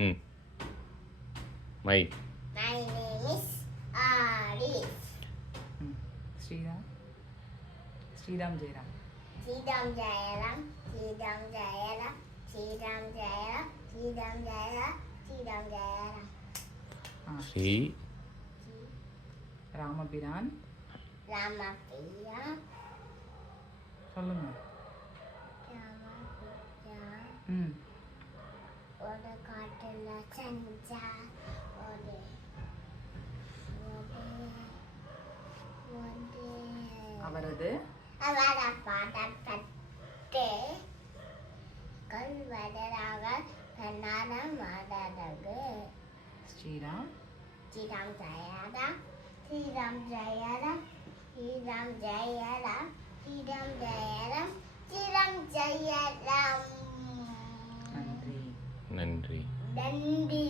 ம் my My name is Arif. ம் Sriram Sriram Jayaram Sridham Jayaram, Sridham Jayaram, Sridham Jayaram, Sridham Jayaram, Sridham Jayaram. ஆ ஸ்ரீ ராமபிரான் Ramapriya, சொல்லுங்க Ramapriya. ம் ஒரு காட்டுல செஞ்சா ஒரு அவரது அவரை பாடப்பட்டு கல்வடராக கண்ணான மாடரகு ஸ்ரீராம் ஸ்ரீராம் ஜெயராம் ஸ்ரீராம் ஜெயராம் ஸ்ரீராம் ஜெயராம் ஸ்ரீராம் ஜெயராம் ஸ்ரீராம் ஜெயராம் நன்றி நன்றி நன்றி